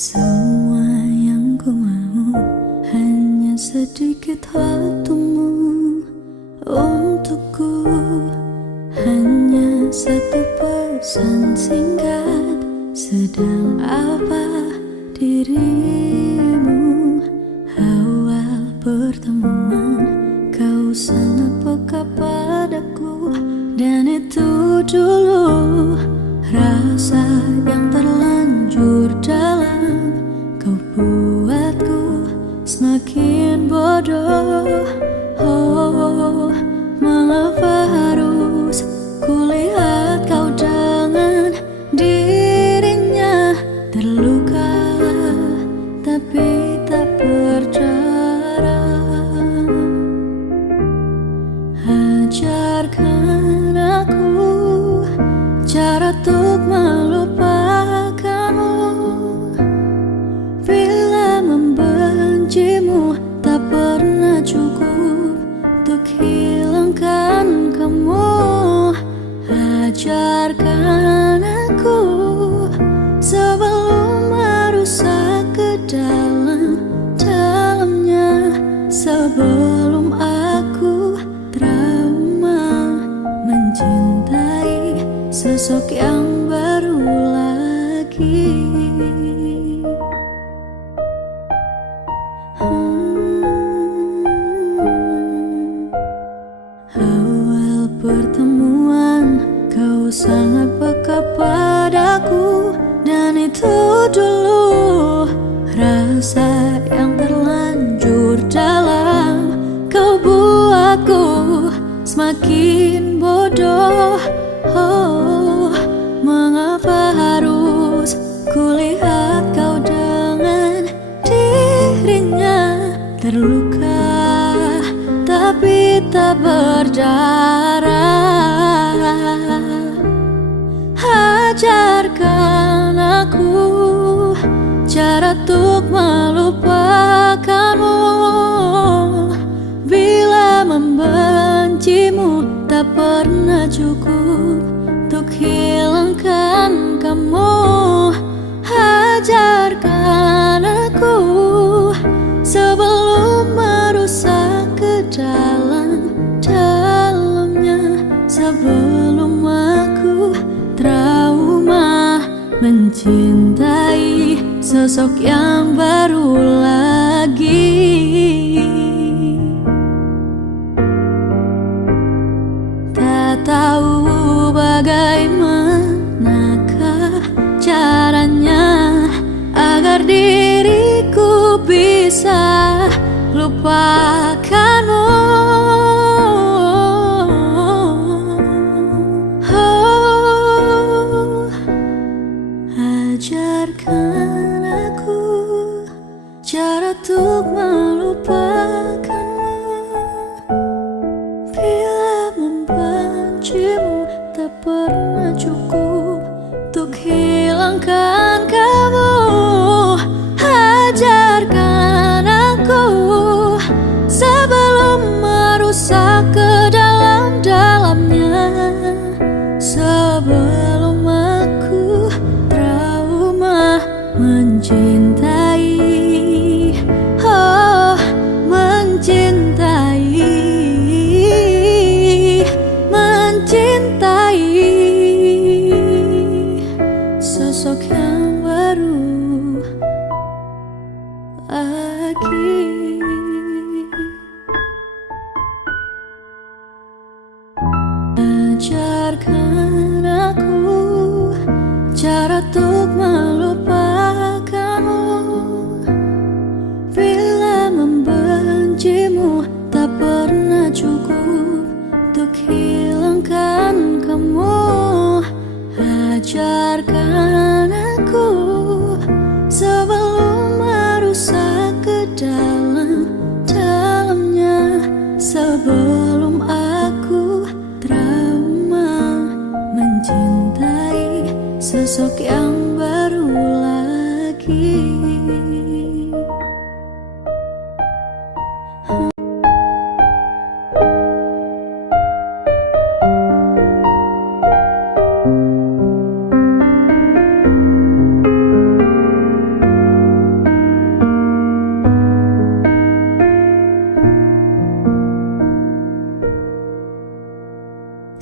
Semua yang ku mau hanya sedikit waktumu untukku. Hanya satu pesan singkat, sedang apa dirimu? Awal pertemuan kau sangat peka padaku, dan itu dulu rasa yang terlanjur dalam. Kau buatku semakin bodoh. Oh, mengapa harus kulihat kau dengan dirinya terluka tapi tak berdarah? Ajarkan aku cara untuk melupakanmu. Bila membencimu tak pernah cukup untuk hilangkan kamu. Ajarkan aku sebelum merusak ke dalamnya, sebelum aku trauma mencintai sosok yang baru lagi. Awal pertemuan kau sangat peka padaku, dan itu dulu rasa yang terlanjur dalam. Kau buatku semakin bodoh. Oh, mengapa harus kulihat kau dengan dirinya terluka tapi tak berdarah? Ajarkan aku cara untuk melupakanmu. Bila membencimu tak pernah cukup untuk hilangkan kamu. Ajarkan aku sebelum merusak ke dalamnya, sebelum aku trauma mencintai sosok yang baru lagi. Tak tahu bagaimanakah caranya agar diriku bisa lupakanmu. Oh, ajarkan aku cara untuk melupakanmu. Bila membencimu tak pernah cukup untuk hilangkan kamu. Ajarkan aku sebelum merusak ke dalamnya, sebelum aku trauma mencintai. Oh, mencintai sosok yang baru lagi. Ajarkan aku cara untuk melupakanmu. Bila membencimu tak pernah cukup untuk hilangkan kamu. Ajarkan aku sebelum merusak ke dalamnya, sebelum aku trauma mencintai sosok yang baru lagi.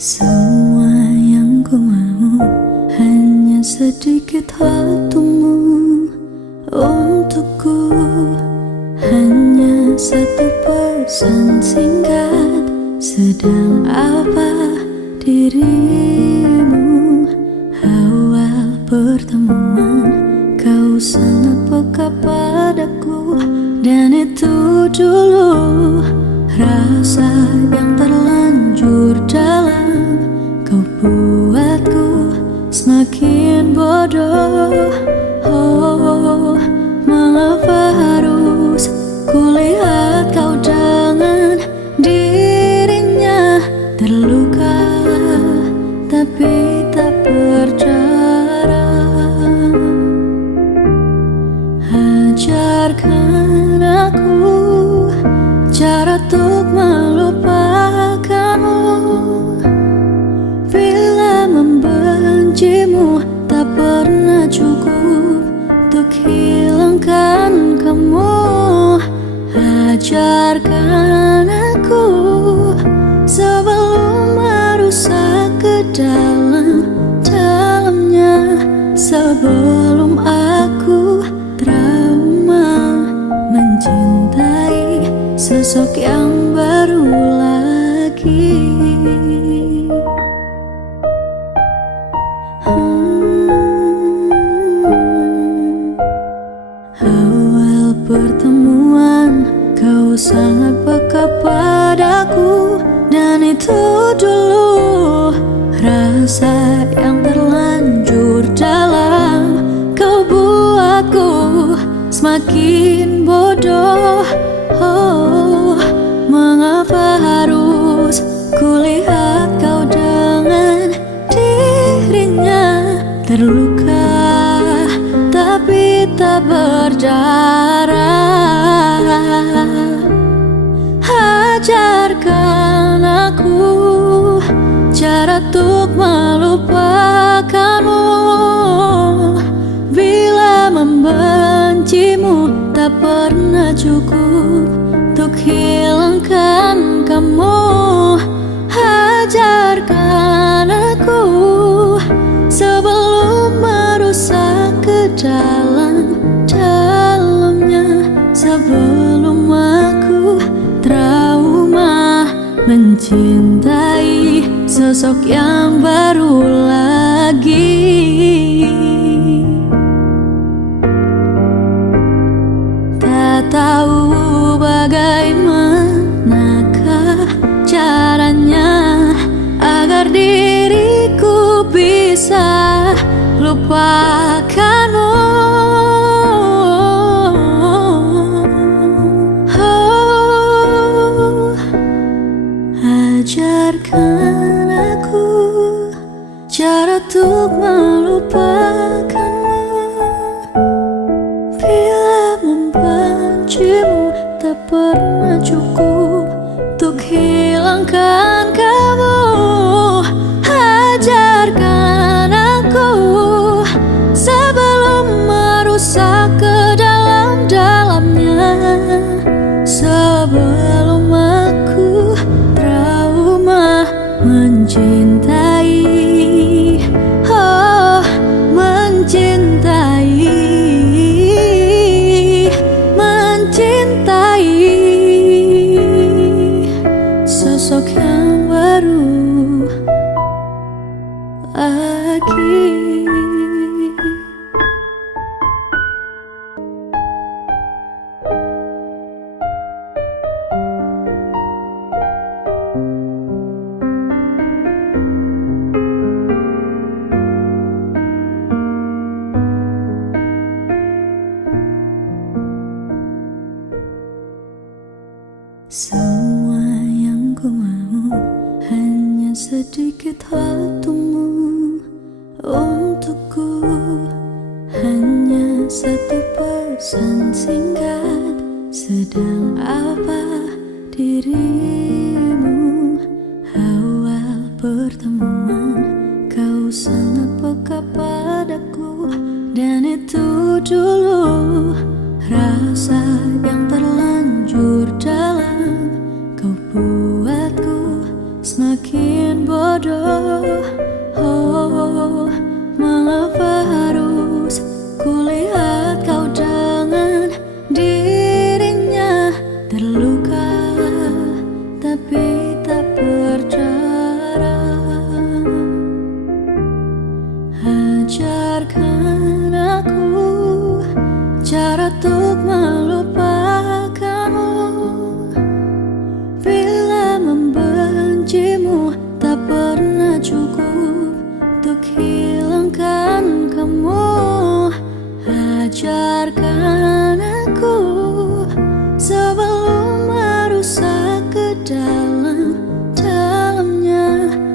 Semua yang ku mau hanya sedikit waktumu untukku. Hanya satu pesan singkat, sedang apa dirimu? Awal pertemuan kau sangat peka padaku, dan itu dulu rasa yang terlanjur dalam. Kau buatku semakin bodoh. Oh, mengapa harus kulihat kau dengan dirinya terluka tapi tak berdarah? Ajarkan aku cara untuk melupakanmu. Bila membencimu tak pernah cukup untuk hilangkan kamu. Ajarkan aku sebelum merusak ke dalam-dalamnya, sebelum aku trauma mencintai sosok yang baru lagi. Awal pertemuan kau sangat peka padaku, dan itu dulu rasa yang terlanjur dalam. Kau buatku semakin bodoh. Oh, mengapa harus kulihat kau dengan dirinya terluka tapi tak berdarah? Ajarkan aku cara untuk melupakanmu. Bila membencimu tak pernah cukup untuk hilangkan kamu. Ajarkan aku sebelum merusak ke dalam-dalamnya, sebelum aku trauma mencintai sosok yang baru lagi. Tak tahu bagaimanakah caranya agar diriku bisa lupakanmu. Oh, ajarkan aku cara untuk melupakanmu. Bila membencimu tak pernah cukup untuk hilangkan kamu. Ajarkan aku sebelum merusak ke dalam-dalamnya, sebelum aku trauma mencintai. Oh, mencintai sosok yang baru lagi. Semua yang ku mau hanya sedikit waktumu untukku. Hanya satu pesan singkat, sedang apa dirimu? Awal pertemuan kau sangat peka padaku, dan itu dulu rasa yang terlanjur dalam. Kau buatku semakin bodoh. bodoh. Oh, mengapa harus kulihat kau dengan dirinya terluka tapi tak bercara. Ajarkan aku cara untuk melupakanmu. Bila membencimu tak pernah cukup untuk hilangkan kamu. Ajarkan aku sebelum merusak ke dalamnya,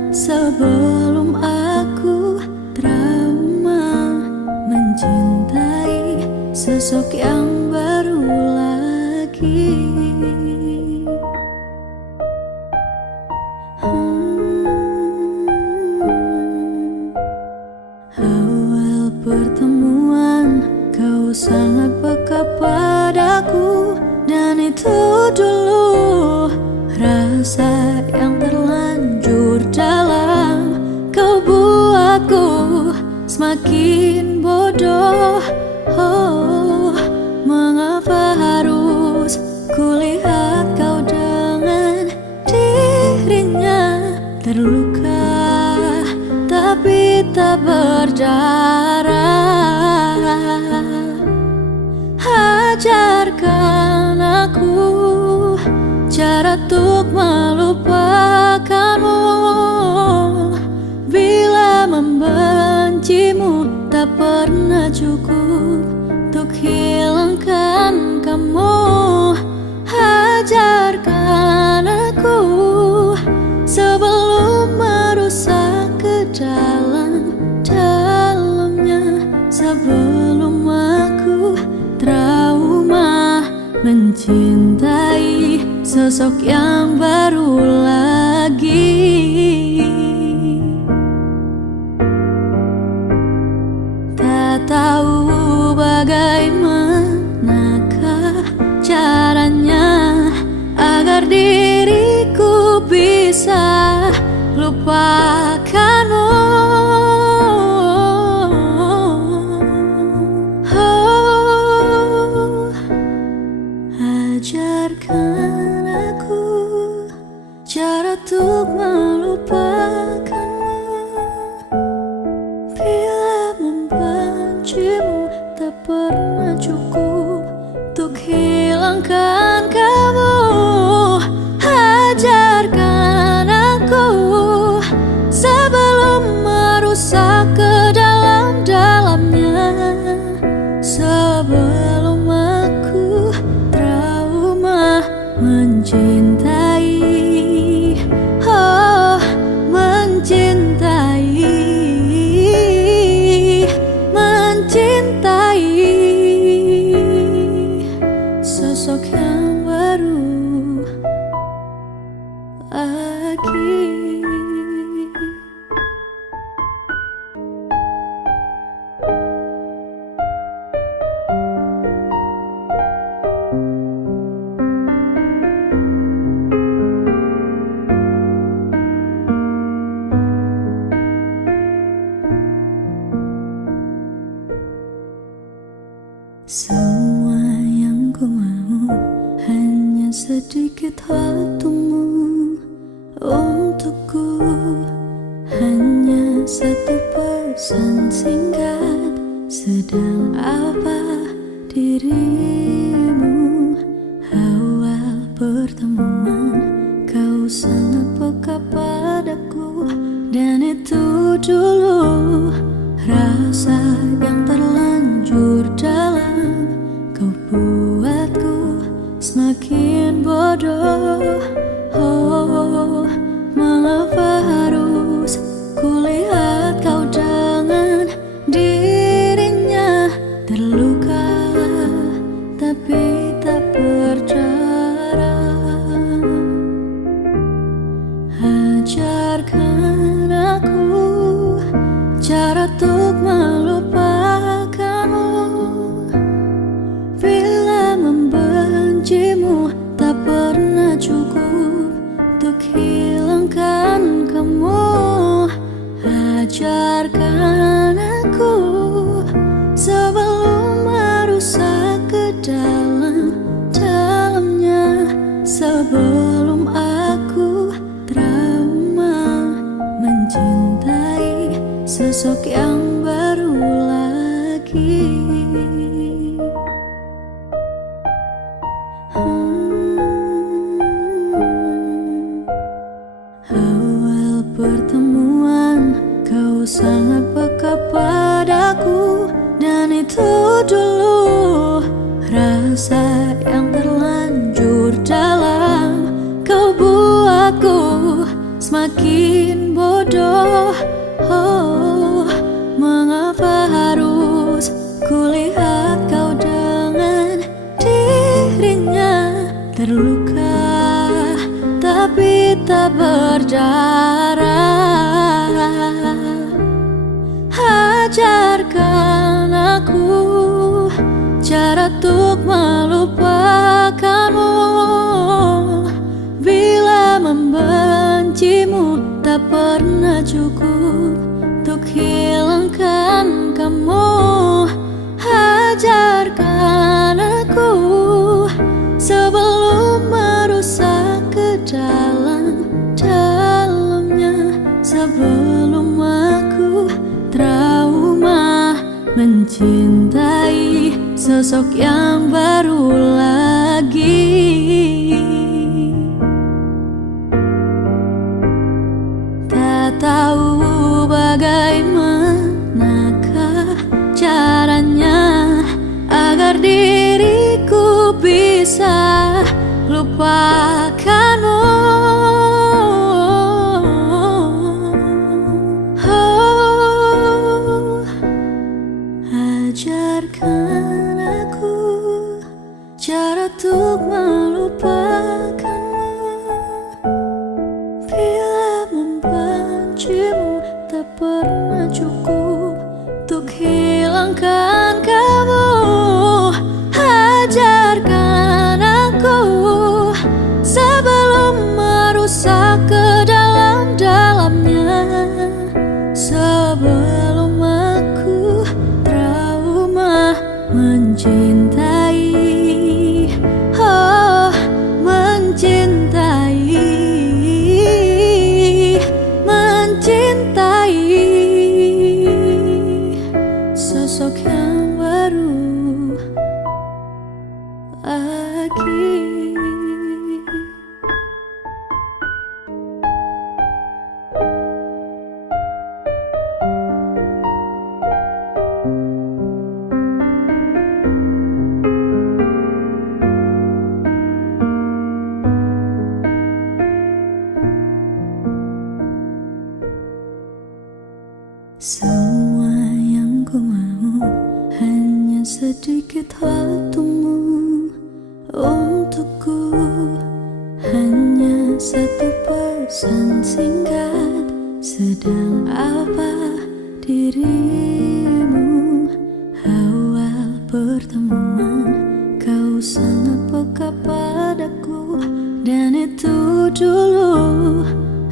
sebelum aku trauma mencintai sosok yang baru lagi. Awal pertemuan kau sangat peka padaku, dan itu dulu rasa yang terlanjur dalam. Kau buatku semakin bodoh. Oh, mengapa harus kulihat kau dengan dirinya terluka tapi tak berdarah. Ajarkan aku cara untuk melupakanmu. Bila membencimu tak pernah cukup untuk hilangkan kamu. Ajarkan aku sebelum merusak ke dalamnya, sebelum aku trauma mencintai sosok yang baru lagi. Tak tahu bagaimanakah caranya agar diriku bisa lupakanmu. Oh, ajarkan aku cara untuk melupakanmu. Bila membencimu tak pernah cukup untuk hilangkan kamu. Ajarkan aku sebelum merusak ke dalamnya, sebelum aku trauma mencintai. Oh, mencintai sosok yang baru lagi. Semua yang ku mau hanya sedikit waktumu untukku. Hanya satu pesan singkat, sedang apa dirimu? Awal pertemuan kau sangat peka padaku, dan itu dulu rasa yang terlanjur dalam. Kau buatku semakin bodoh. Oh, mengapa harus kulihat kau dengan dirinya terluka tapi tak berdarah. Ajarkan aku cara untuk melupakanmu. Bila membencimu tak pernah cukup Ajarkan aku sebelum merusak ke dalamnya, sebelum aku trauma mencintai sosok yang baru lagi. Awal pertemuan kau sangat peka padaku, dan itu dulu rasa yang terlanjur dalam. Kau buatku semakin bodoh. Oh, mengapa harus kulihat kau dengan dirinya terluka tapi tak berdarah. Ajarkan aku cara untuk melupakanmu. Bila membencimu tak pernah cukup untuk hilangkan kamu. Ajarkan aku sebelum merusak ke dalamnya, sebelum aku trauma mencintai sosok yang baru lagi. Tak tahu bagaimanakah caranya agar diriku bisa lupakanmu. Oh, ajarkan aku cara untuk melupakanmu. Bila membencimu tak pernah cukup untuk hilangkan kamu. Ajarkan aku sebelum merusak ke dalamnya, sebelum aku trauma mencintai. Oh, mencintai sosok yang baru lagi. Semua yang ku mau hanya sedikit waktumu untukku, hanya satu pesan singkat. Sedang apa dirimu? Awal pertemuan kau sangat peka padaku, dan itu dulu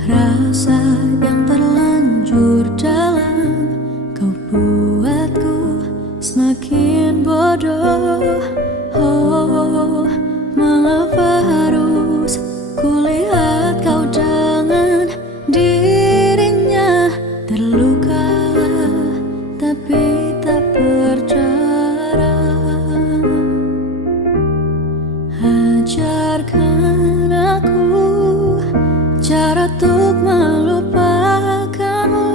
rasa yang terlanjur dalam. Kau buatku semakin bodoh. Oh, mengapa harus kulihat kau dengan dirinya terluka tapi tak berdarah. Ajarkan aku cara untuk melupakanmu.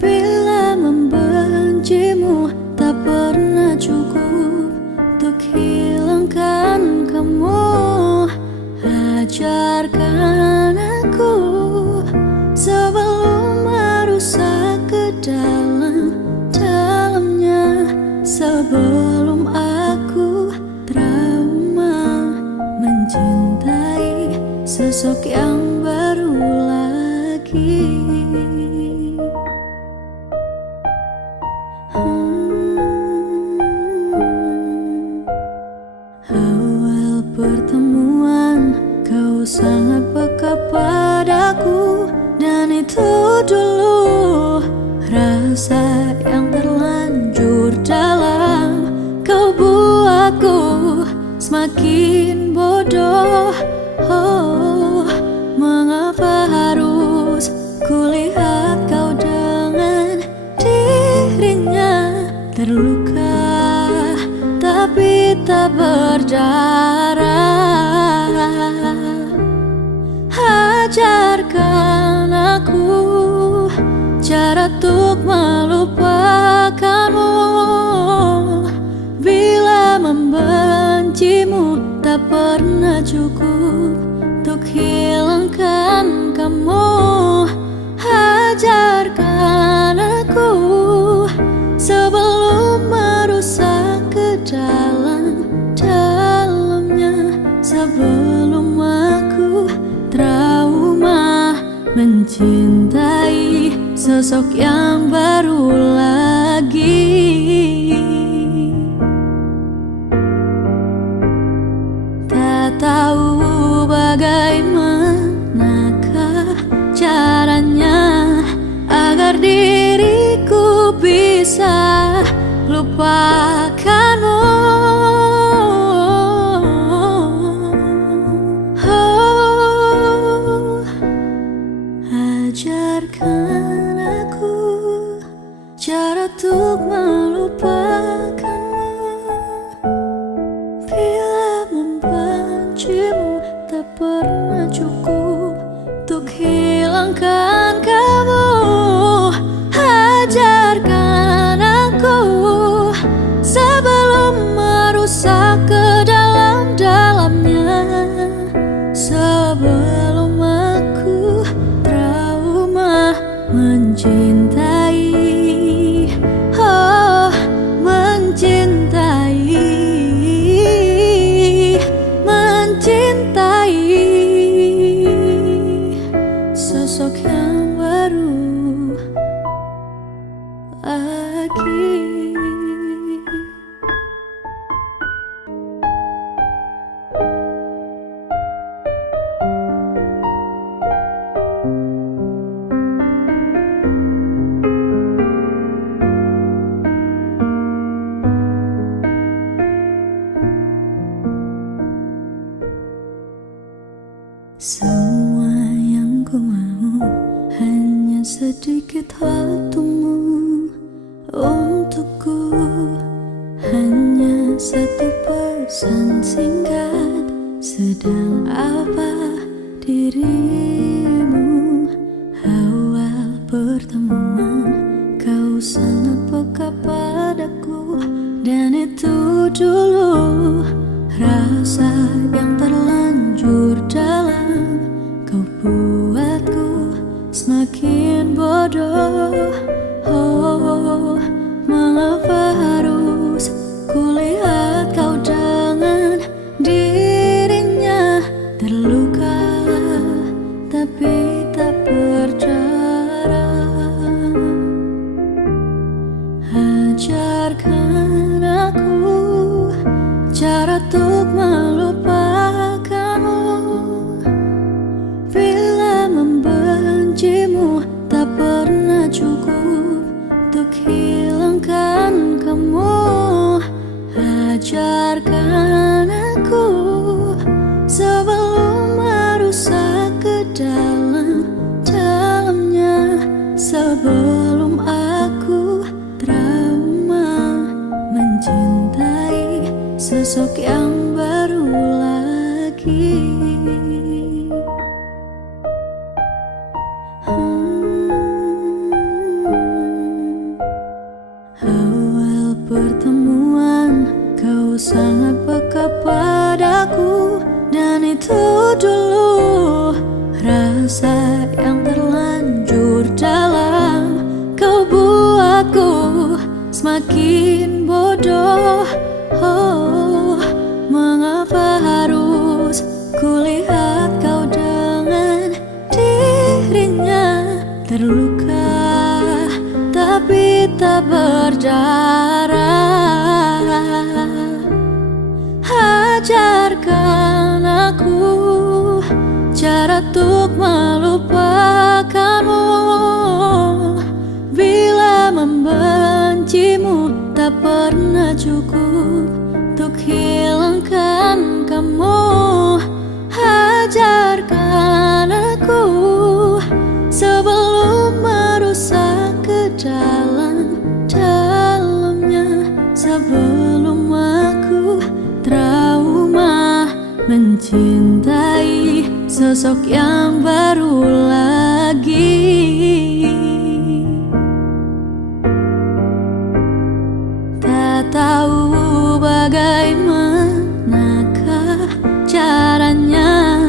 Bila membencimu tak pernah cukup untuk hilangkan kamu. Ajarkan aku sebelum merusak ke dalamnya, sebelum aku trauma mencintai sosok yang baru lagi. Awal pertemuan kau sangat peka padaku, dan itu itu dulu rasa yang terlanjur dalam. Kau buatku semakin bodoh. Oh, mengapa harus kulihat kau dengan dirinya terluka tapi tak berdarah. Ajarkan aku cara untuk melupakanmu. Bila membencimu tak pernah cukup untuk hilangkan kamu. Ajarkan aku sebelum merusak ke dalam-dalamnya. Sebelum aku trauma mencintai sosok yang baru lagi. Tak tahu bagaimanakah caranya agar diriku bisa lupakanmu. Oh, ajarkan aku cara untuk melupakanmu. Bila membencimu tak pernah cukup untuk hilangkan kamu. Ajarkan aku sebelum merusak ke dalam-dalamnya. Sebelum aku trauma mencintai. Oh, mencintai sosok yang baru lagi. Semua yang ku mau hanya sedikit waktumu untukku. Hanya satu pesan singkat, sedang apa dirimu? Awal pertemuan kau sangat peka padaku, dan itu dulu rasa yang terlanjur dalam. Kau buatku semakin bodoh. Oh, mengapa harus kulihat kau dengan dirinya terluka tapi tak berdarah. Ajarkan aku cara untuk melupakanmu. Bila membencimu tak pernah cukup untuk hilangkan kamu. Ajarkan aku sebelum merusak ke dalam-dalamnya. Sebelum aku trauma mencintai sosok yang baru lagi. Awal pertemuan kau sangat peka padaku, dan itu dulu rasa yang terlanjur dalam. Kau buatku semakin bodoh. Oh, mengapa harus kulihat kau dengan dirinya terluka tapi tak berdarah. Ajarkan aku cara untuk melupakanmu. tak pernah cukup untuk hilangkan kamu. Ajarkan aku sebelum merusak ke dalam-dalamnya, sebelum aku trauma mencintai sosok yang baru lagi. Tak tahu bagaimanakah caranya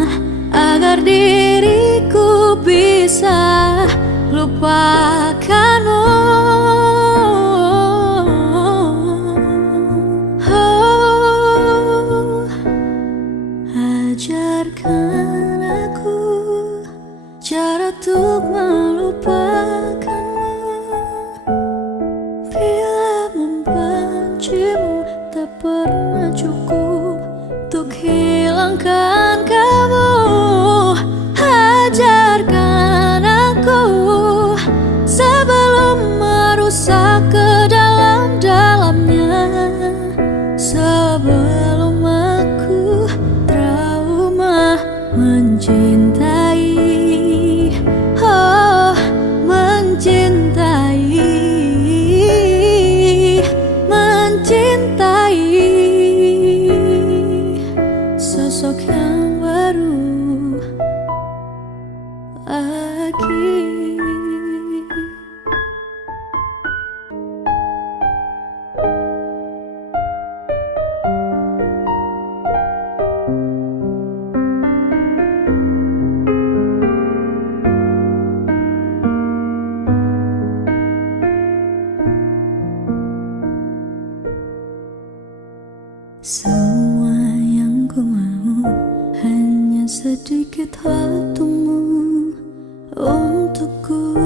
agar diriku bisa lupakanmu. Oh, ajarkan aku cara untuk melupakanmu. Bila membencimu tak pernah cukup untuk hilangkan kamu. Ajarkan aku sebelum merusak ke dalam-dalamnya, sebelum aku trauma mencintai. Oh, mencintai, mencintai sosok yang baru lagi. Semua yang ku mau hanya sedikit waktumu untukku,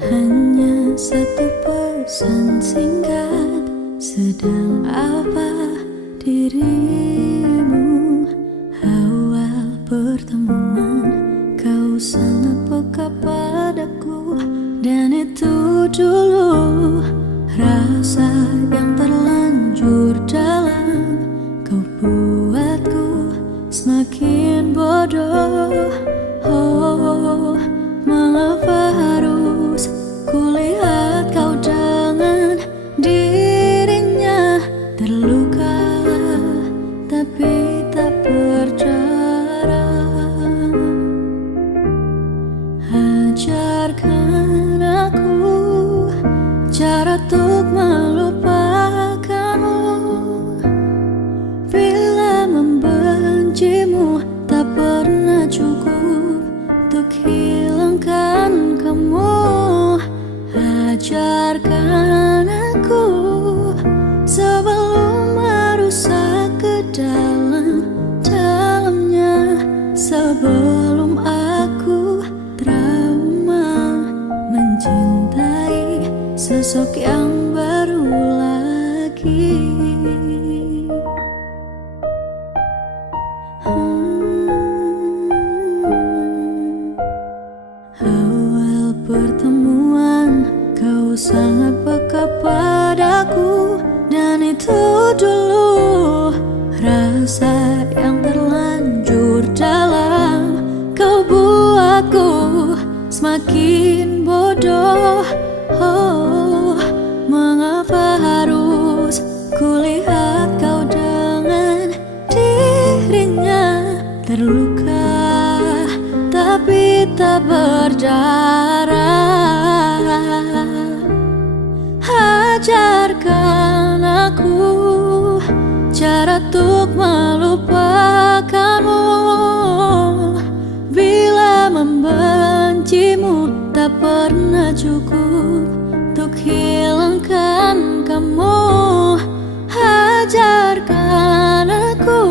hanya satu pesan singkat. Sedang apa dirimu? Awal pertemuan kau sangat peka padaku, dan itu dulu rasa yang terlanjur dalam. Kau buatku semakin bodoh. Oh, mengapa harus kulihat kau dengan dirinya terluka tapi tak berdarah. Ajarkan aku cara untuk melupakanmu. Bila membencimu tak pernah cukup untuk hilangkan kamu. Ajarkan aku sebelum merusak ke dalam-dalamnya, sebelum aku trauma mencintai sosok yang baru lagi. Awal pertemuan kau sangat peka padaku, dan itu dulu rasa yang terlanjur dalam. Kau buatku semakin bodoh. Oh, mengapa harus kulihat kau dengan dirinya terluka tapi tak berdarah. Ajarkan aku cara untuk melupakanmu. Bila membencimu tak pernah cukup untuk hilangkan kamu. Ajarkan aku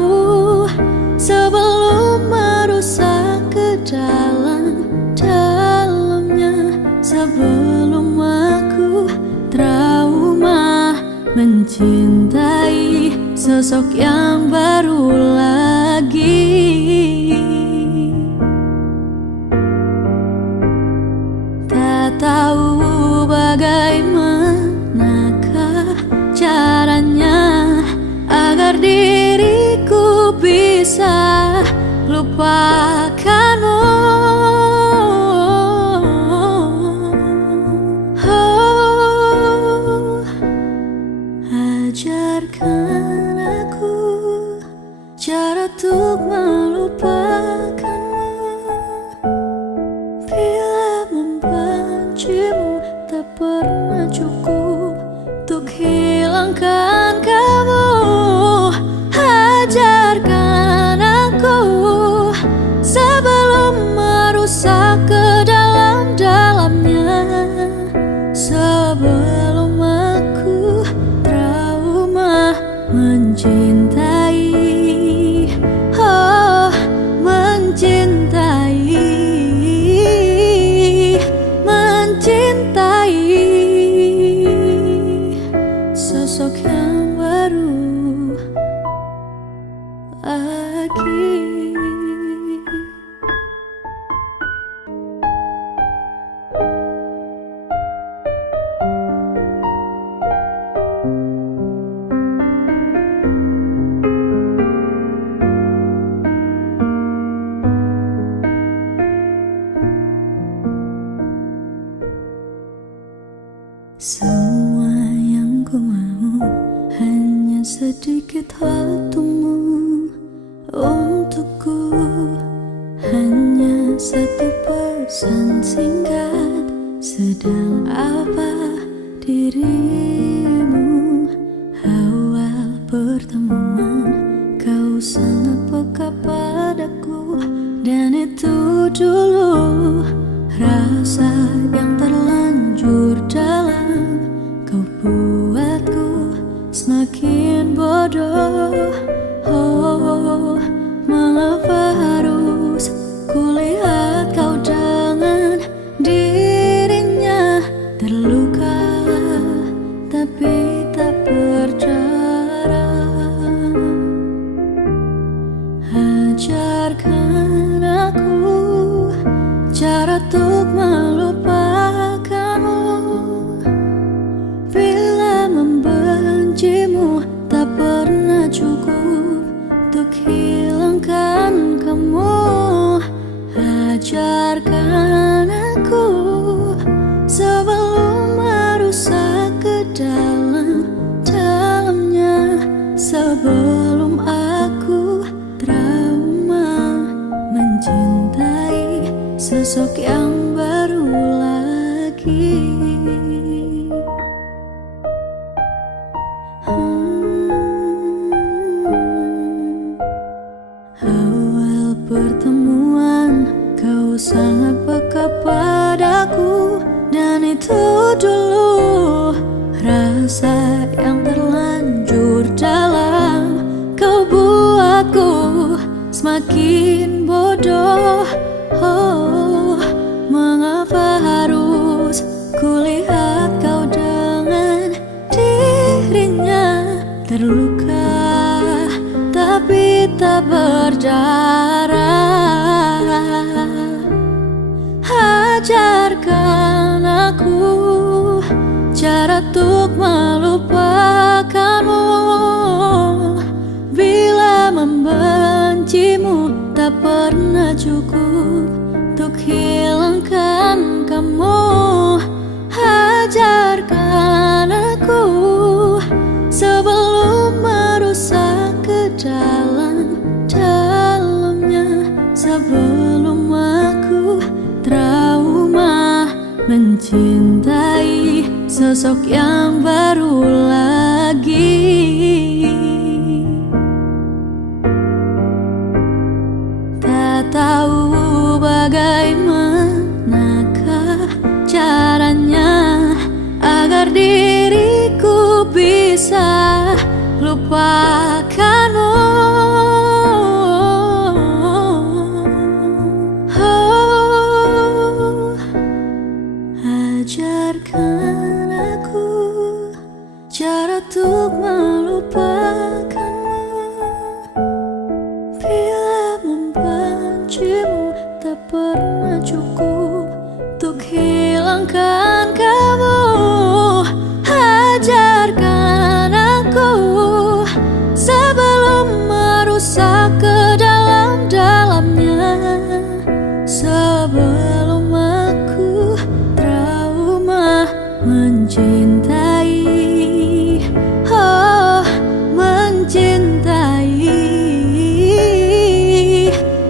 sebelum merusak ke dalam-dalamnya, sebelum aku trauma mencintai sosok yang baru lagi. Tak tahu bagaimanakah hilangkan kamu. Ajarkan aku sebelum merusak ke dalam-dalamnya, sebelum aku trauma mencintai. Oh, mencintai, mencintai sosok yang baru lagi. Semua yang ku mau hanya sedikit waktumu untukku, hanya satu pesan singkat. Sedang apa dirimu? Awal pertemuan kau sangat peka padaku, dan itu dulu rasa yang terlanjur dalam. Kau buatku semakin bodoh. Oh, mengapa harus kulihat kau dengan dirinya terluka tapi tak berdarah? Ajarkan aku cara untuk melupakanmu. Bila membencimu tak pernah cukup untuk hilangkan kamu. Ajarkan aku sebelum merusak ke dalam-dalamnya, sebelum aku trauma mencintai sosok yang baru lagi. Awal pertemuan kau sangat peka padaku, dan itu dulu rasa yang terlanjur dalam. Kau buatku semakin bodoh. Oh, mengapa harus kulihat kau dengan dirinya terluka tapi tak berdarah? Ajarkan aku cara untuk melupakanmu. Bila membencimu tak pernah cukup untuk hilangkan kamu. Ajarkan aku sebelum merusak ke dalam-dalamnya, sebelum aku trauma mencintai sosok yang baru lagi. Tak tahu bagaimanakah caranya agar diriku bisa lupakanmu. Oh, ajarkan aku cara untuk melupakanmu. Bila membencimu tak pernah cukup untuk hilangkan kamu. Ajarkan aku sebelum merusak ke dalam-dalamnya, sebelum aku trauma mencintai. Oh, mencintai,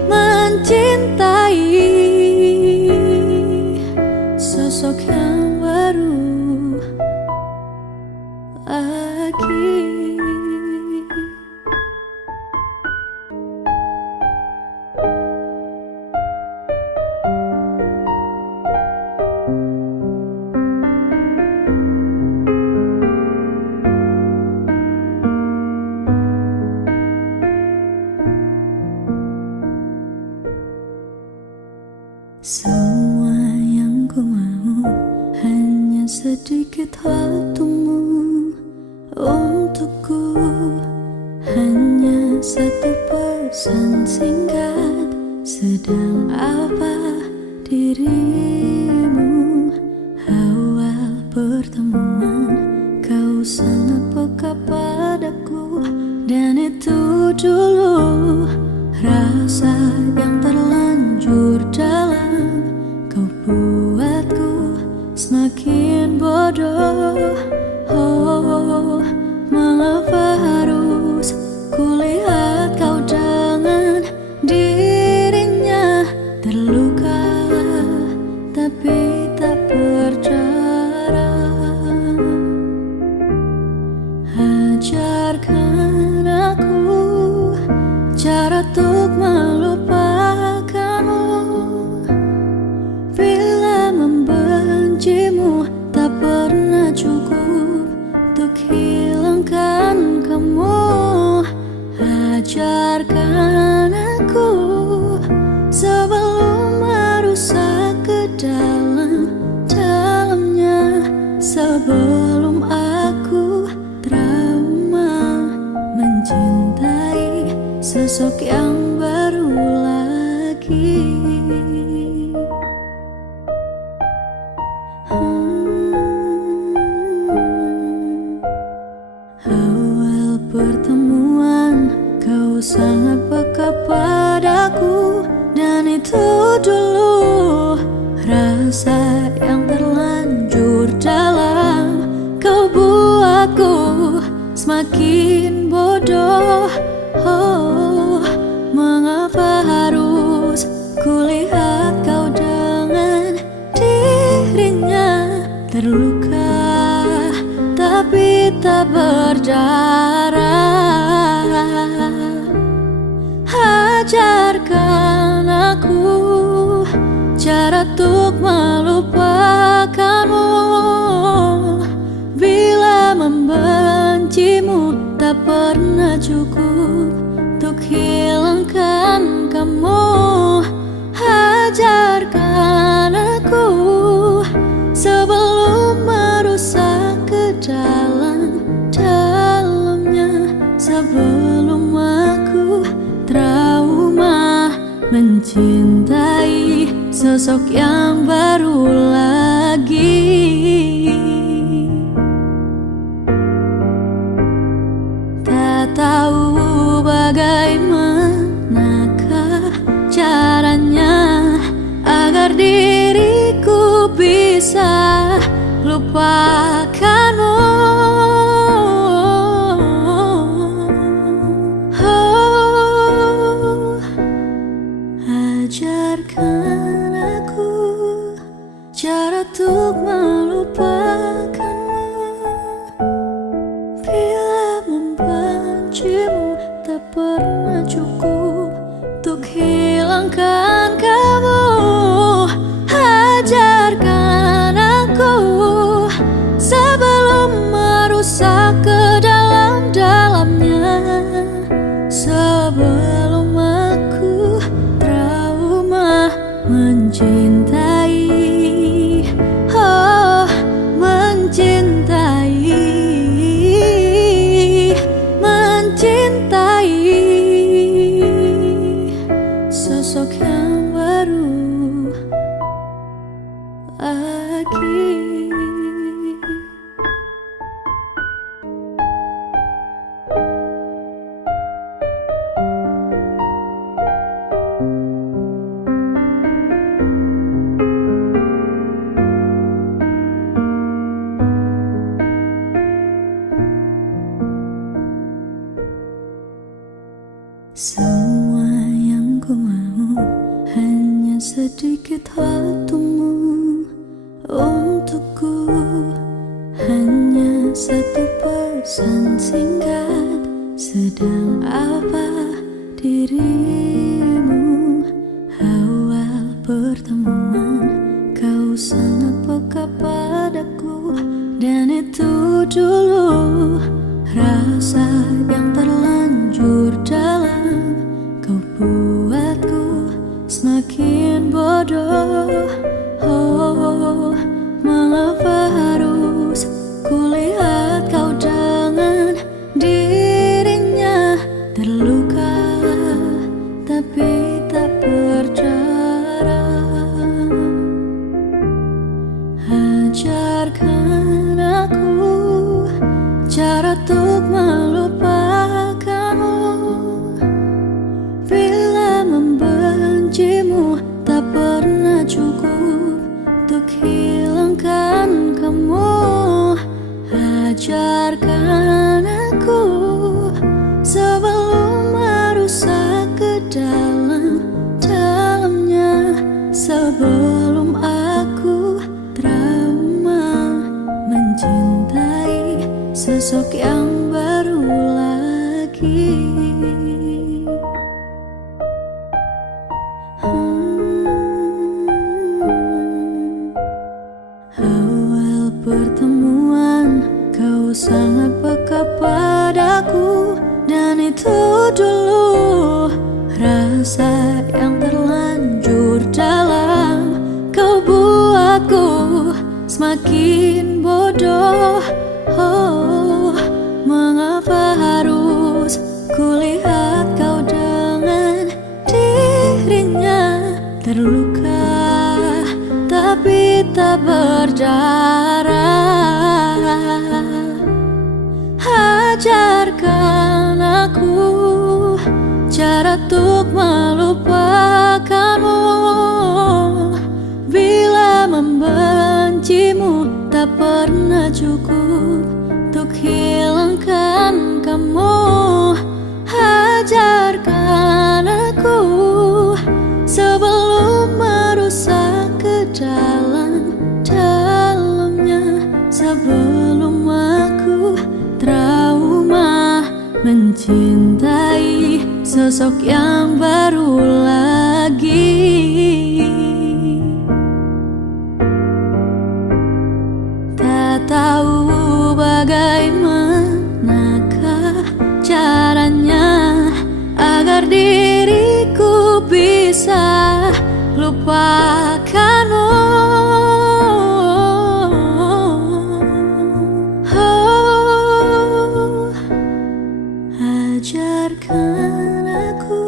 mencintai sosok yang baru. lagi. Semua yang ku mau hanya sedikit waktumu untukku, hanya satu pesan singkat. Sedang apa dirimu? Awal pertemuan kau sangat peka padaku, dan itu dulu rasa yang terlanjur dalam. Kau buatku semakin bodoh. Oh, mengapa harus kulihat kau dengan dirinya terluka tapi tak bercara. Ajarkan aku cara untuk melupakanmu. Bila membencimu tak pernah cukup untuk hilangkan kamu. Ajarkan aku sebelum merusak ke dalam-dalamnya, sebelum aku trauma mencintai sosok yang baru lagi. Awal pertemuan kau sangat peka padaku, dan itu dulu rasa yang terlanjur dalam. Kau buatku semakin bodoh. Oh, mengapa harus kulihat kau dengan dirinya terluka tapi tak berdarah. Ajarkan aku cara untuk melupakanmu. Bila membencimu tak pernah cukup untuk hilangkan kamu. Ajarkan aku sebelum merusak ke dalam-dalamnya, sebelum aku trauma mencintai sosok yang baru lagi. Tak tahu bagaimanakah caranya agar diriku bisa lupakanmu. Oh, ajarkan aku cara untuk melupakanmu. Bila membencimu tak pernah cukup untuk hilangkan kamu. Ajarkan aku sebelum merusak ke dalam-dalamnya, sebelum aku trauma mencintai. Oh, mencintai, mencintai sosok yang baru lagi. Semua yang ku mau hanya sedikit waktumu untukku, hanya satu pesan singkat, sedang apa dirimu? Awal pertemuan kau sangat peka padaku, dan itu dulu rasa yang terlanjur dalam. Kau buatku semakin bodoh. Oh, mengapa harus kulihat kau dengan dirinya terluka tapi tak berdarah? Ajarkan aku cara untuk melupakanmu. Bila membencimu tak pernah cukup untuk hilangkan kamu. Ajarkan aku sebelum merusak ke dalamnya, sebelum aku trauma mencintai sosok yang baru lagi. Awal pertemuan kau sangat peka padaku, dan itu dulu rasa yang terlanjur dalam. Kau buatku semakin bodoh. Oh, mengapa harus kulihat kau dengan dirinya terluka tapi tak berdarah? Ajarkan aku cara untuk melupakanmu. Bila membencimu tak pernah cukup untuk hilangkan kamu. Ajarkan aku sebelum merusak ke dalamnya, sebelum aku trauma mencintai sosok yang baru lagi. Tak tahu bagaimanakah caranya agar diriku bisa lupakanmu. Oh, ajarkan aku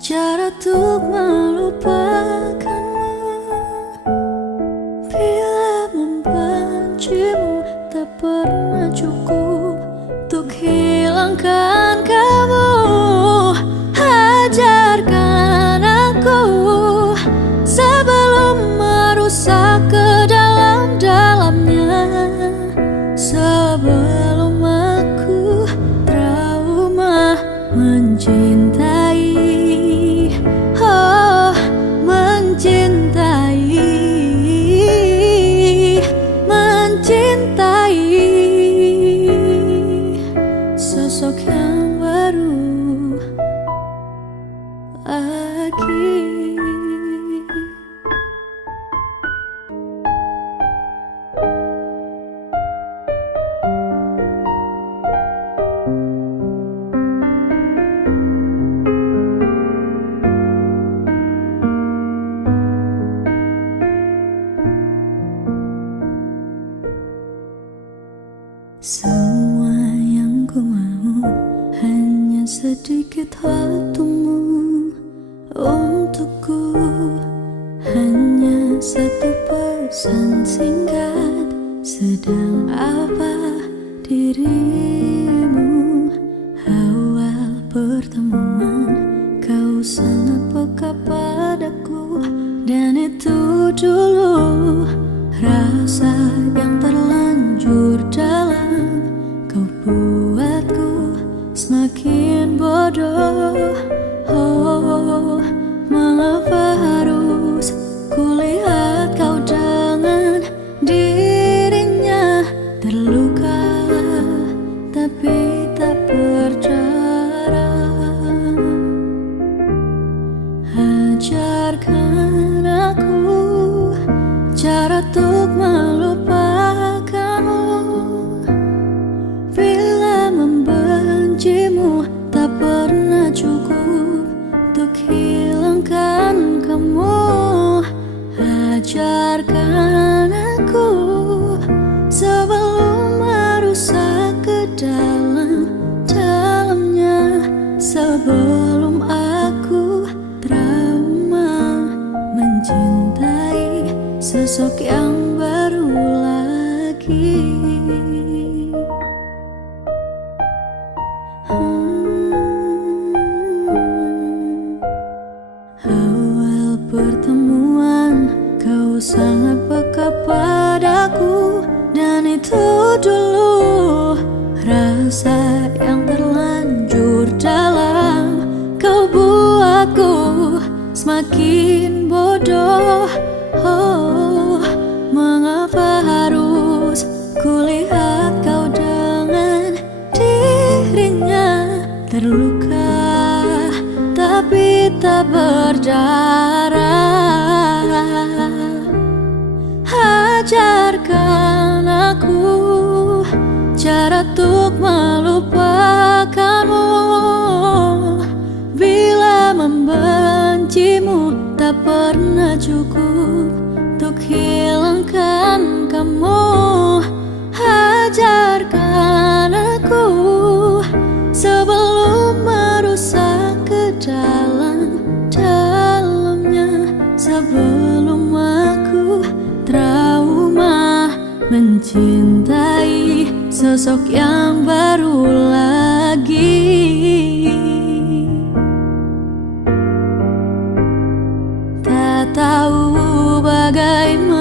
cara untuk melupakanmu. Bila membencimu tak pernah cukup untuk hilangkan kamu. Ajarkan aku sebelum merusak ke dalamnya, sebelum aku trauma mencintai. Oh, mencintai sosok yang baru lagi. Semua yang ku mau hanya sedikit waktumu untukku. Hanya satu pesan singkat, sedang apa dirimu? Awal pertemuan kau sangat peka padaku, dan itu dulu rasa yang terlanjur dalam. Kau buatku semakin bodoh. Oh, mengapa harus kulihat kau dengan dirinya terluka untuk melupakanmu. Bila membencimu tak pernah cukup untuk hilangkan kamu. Ajarkan aku sebelum merusak ke dalamnya, sebelum aku trauma mencintai sosok yang baru lagi. Awal pertemuan kau sangat peka padaku, dan itu dulu rasa yang terlanjur dalam. Kau buatku semakin bodoh. Oh, mengapa harus kulihat kau dengan dirinya terluka tapi tak berdarah. Ajarkan aku cara untuk melupakanmu. Bila membencimu tak pernah cukup untuk hilangkan kamu. Ajarkan aku sebelum merusak ke dalamnya, sebelum aku trauma mencintai sosok yang baru lagi. Tak tahu bagaimana